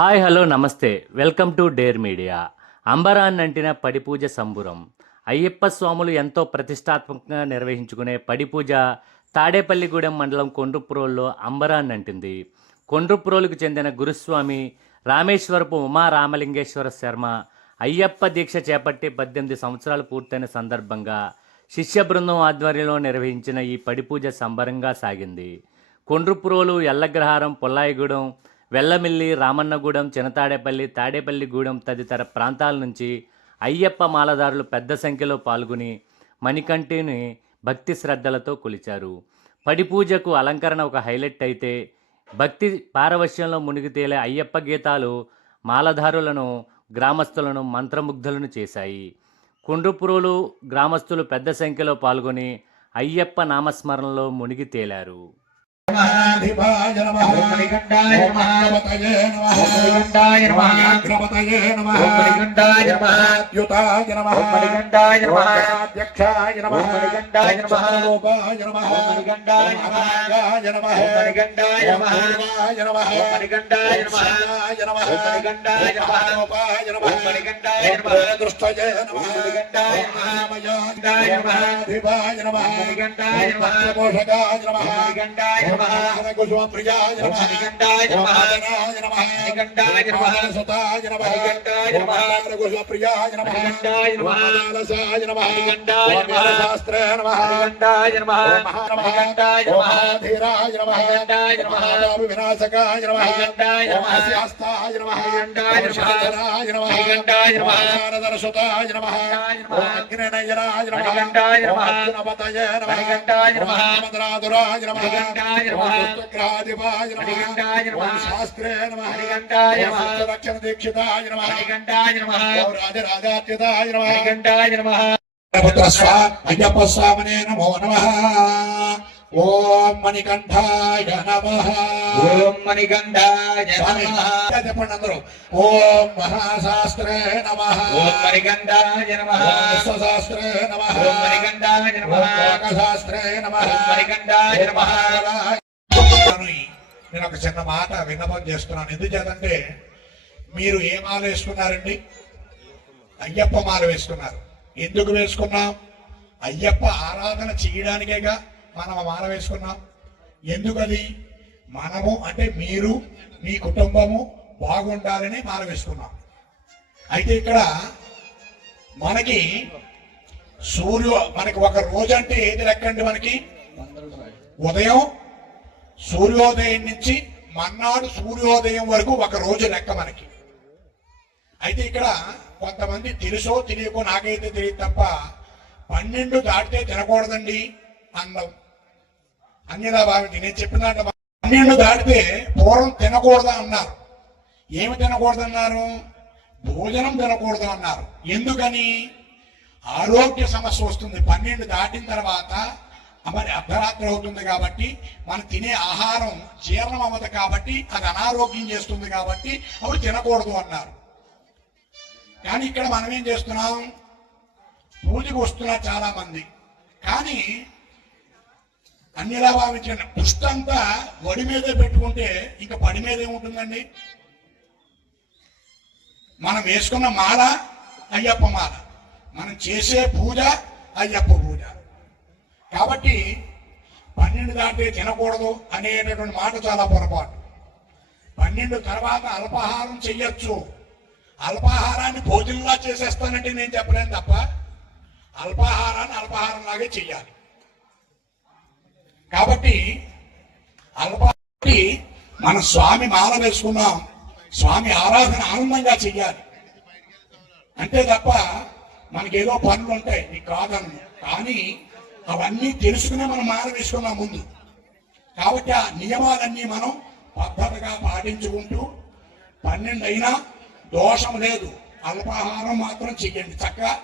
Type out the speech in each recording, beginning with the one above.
Hi hello నమస్తే. Welcome to dare media. అంబరాన్ అంటిన పడిపూజ సంబురం. అయ్యప్ప స్వాములు ఎంతో ప్రతిష్టాత్మకంగా నిర్వహించుకునే పడిపూజ తాడేపల్లిగూడెం మండలం కొండ్రుపురోల్లో అంబరాన్ అంటింది. కొండ్రుపురోలుకు చెందిన గురుస్వామి రామేశ్వరపు ఉమా రామలింగేశ్వర శర్మ అయ్యప్ప దీక్ష చేపట్టి పద్దెనిమిది సంవత్సరాలు పూర్తయిన సందర్భంగా శిష్య బృందం ఆధ్వర్యంలో నిర్వహించిన ఈ పడిపూజ సంబరంగా సాగింది. కొండ్రుపురోలు ఎల్లగ్రహారం పొల్లాయిగూడెం వెల్లమిల్లి రామన్నగూడెం చినతాడేపల్లి తాడేపల్లిగూడెం తదితర ప్రాంతాల నుంచి అయ్యప్ప మాలదారులు పెద్ద సంఖ్యలో పాల్గొని మణికంఠిని భక్తి శ్రద్ధలతో కొలిచారు. పడిపూజకు అలంకరణ ఒక హైలైట్ అయితే భక్తి పారవశ్యంలో మునిగి తేలే అయ్యప్ప గీతాలు మాలధారులను గ్రామస్తులను మంత్రముగ్ధులను చేశాయి. కుండ్రుపురులు గ్రామస్తులు పెద్ద సంఖ్యలో పాల్గొని అయ్యప్ప నామస్మరణలో మునిగి తేలారు. మహాధిపాయ నమః మణికంఠాయ నమః. ఓంకారపతయే నమః మణికంఠాయ నమః. ఓంకారపతయే నమః మణికంఠాయ నమః. అద్యుతాయ నమః మణికంఠాయ నమః. ఓంకారాధ్యక్షాయ నమః మణికంఠాయ నమః. చిత్రరూపాయ నమః మణికంఠాయ నమః. మహారాజాయ నమః మణికంఠాయ నమః. ఓంకారాయ నమః మణికంఠాయ నమః. ఓంకారాయ నమః మణికంఠాయ నమః. మహారూపాయ నమః మణికంఠాయ నమః. దృష్టయే నమః మణికంఠాయ నమః. మహామయాయ నమః అధిపాయ నమః మణికంఠాయ నమః. పోషకాయ నమః మణికంఠాయ నమః. కుసుమప్రియాయ ఓం నమః మణికంఠాయ నమః. ఓంకారాయ నమః మణికంఠాయ నమః. సుతాయ నమః మణికంఠాయ నమః. కుసుమప్రియాయ నమః మణికంఠాయ నమః. ఓంకారసాయ నమః మణికంఠాయ నమః. శాస్త్రే నమః మణికంఠాయ నమః. మణికంఠాయ నమః. మహాధీరాయ నమః మణికంఠాయ నమః. వినాశకాయ నమః మణికంఠాయ నమః. శాస్తాయ నమః మణికంఠాయ నమః. శాస్త్రాయ నమః మణికంఠాయ నమః. నారదర్శుతాయ నమః మణికంఠాయ నమః. అగ్నినయనాయ నమః మణికంఠాయ నమః. అర్జునపతయే నమః మణికంఠాయ మధురాదురాయ నమః. శాస్త్రే నమః మణికంఠాయ నమః. రక్షణ దీక్షితాయ నమః మణికంఠాయ నమః. రాజరాజాత్యతాయ నమః మణికంఠాయ నమః. పుత్ర స్వా అయ్యప్ప స్వామినే నమో నమ ఓం మణికంఠాయ నమ ఓం మణికంఠాయ. చెప్పండి అందరూ ఓం మహాశాస్త్రే నమ ఓం మణికంఠాయ నమః. విశ్వశాస్త్రే నమ ఓం మణికంఠాయ నమః. లోకశాస్త్రే నమ మణికంఠాయ నమః. నేను ఒక చిన్న మాట విన్నపం చేస్తున్నాను. ఎందుచేతంటే మీరు ఏ మాల వేసుకున్నారండి? అయ్యప్ప మాల వేసుకున్నారు. ఎందుకు వేసుకున్నాం? అయ్యప్ప ఆరాధన చేయడానికేగా మనం ఆ మాల వేసుకున్నాం. ఎందుకది? మనము అంటే మీరు మీ కుటుంబము బాగుండాలని మాల వేసుకున్నాం. అయితే ఇక్కడ మనకి సూర్యు మనకి ఒక రోజు అంటే ఏది లెక్కండి మనకి? ఉదయం సూర్యోదయం నుంచి మన్నాడు సూర్యోదయం వరకు ఒక రోజు లెక్క మనకి. అయితే ఇక్కడ కొంతమంది తెలుసో తెలియకో నాకైతే తెలియదు తప్ప పన్నెండు దాటితే తినకూడదండి అన్నం. అన్యదా భావించి నేను చెప్పిన దాంట్లో పన్నెండు దాటితే పూర్వం తినకూడదా అన్నారు. ఏమి తినకూడదన్నారు? భోజనం తినకూడదు అన్నారు. ఎందుకని? ఆరోగ్య సమస్య వస్తుంది. పన్నెండు దాటిన తర్వాత మరి అర్ధరాత్రి అవుతుంది కాబట్టి మనం తినే ఆహారం జీర్ణం అవ్వదు కాబట్టి అది అనారోగ్యం చేస్తుంది కాబట్టి అప్పుడు తినకూడదు అన్నారు. కానీ ఇక్కడ మనం ఏం చేస్తున్నాం? పూజకు వస్తున్నారు చాలా మంది కానీ అన్నిలా భావించండి. పుష్టంతా వడి మీదే పెట్టుకుంటే ఇంకా పడి మీద ఏముంటుందండి? మనం వేసుకున్న మాల అయ్యప్ప మాల. మనం చేసే పూజ అయ్యప్ప పూజ. కాబట్టి పన్నెండు దాటితే తినకూడదు అనేటటువంటి మాట చాలా పొరపాటు. పన్నెండు తర్వాత అల్పాహారం చెయ్యొచ్చు. అల్పాహారాన్ని భోజనంలా చేసేస్తానంటే నేను చెప్పలేను తప్ప అల్పాహారాన్ని అల్పాహారం లాగే చెయ్యాలి. కాబట్టి అల్పాటి మన స్వామి మాల వేసుకున్నాం. స్వామి ఆరాధన ఆనందంగా చెయ్యాలి. అంతే తప్ప మనకేదో పనులు ఉంటాయి నీకు కాదను కానీ అవన్నీ తెలుసుకునే మనం మాల ముందు. కాబట్టి ఆ నియమాలన్నీ మనం పద్ధతిగా పాటించుకుంటూ పన్నెండు అయినా దోషం లేదు. అల్పాహారం మాత్రం చెయ్యండి. చక్కగా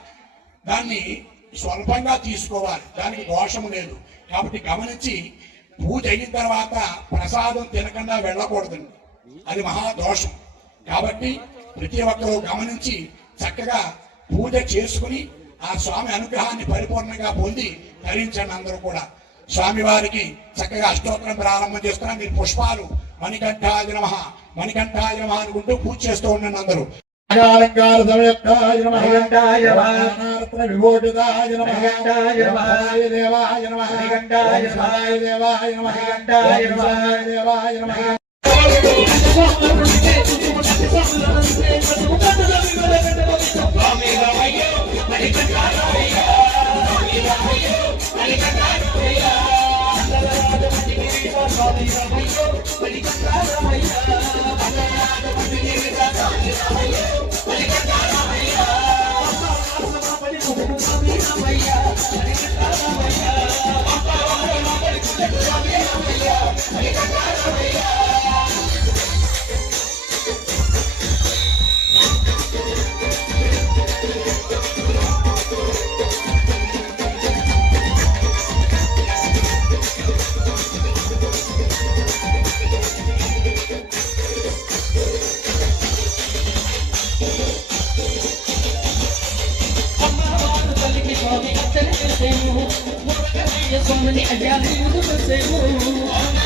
దాన్ని స్వల్పంగా తీసుకోవాలి. దానికి దోషం లేదు. కాబట్టి గమనించి పూజ అయిన తర్వాత ప్రసాదం తినకుండా వెళ్ళకూడదండి అది మహా దోషం. కాబట్టి ప్రతి ఒక్కరూ గమనించి చక్కగా పూజ చేసుకుని ఆ స్వామి అనుగ్రహాన్ని పరిపూర్ణంగా పొంది ధరించండి అందరూ కూడా స్వామివారికి చక్కగా అష్టోత్తరం ప్రారంభం చేస్తున్నా మీరు పుష్పాలు మణికంఠాయ నమ మణికంఠాయ నమ అనుకుంటూ పూజ చేస్తూ ఉండండి అందరూ అలంకార నమః మణికంఠాయ నమః. విభూషితాయ నమః మణికంఠాయ నమః. దేవాయ నమః Make it మణికంఠాయ నమః. మహాయ దేవాయ నమః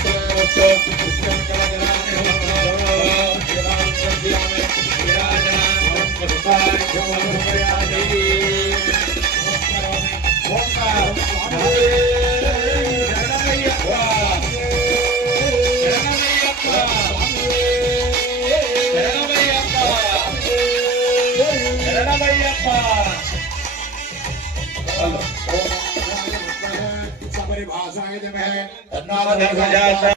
నమః స్వామిని परिभाषाय नमः धन्यवाद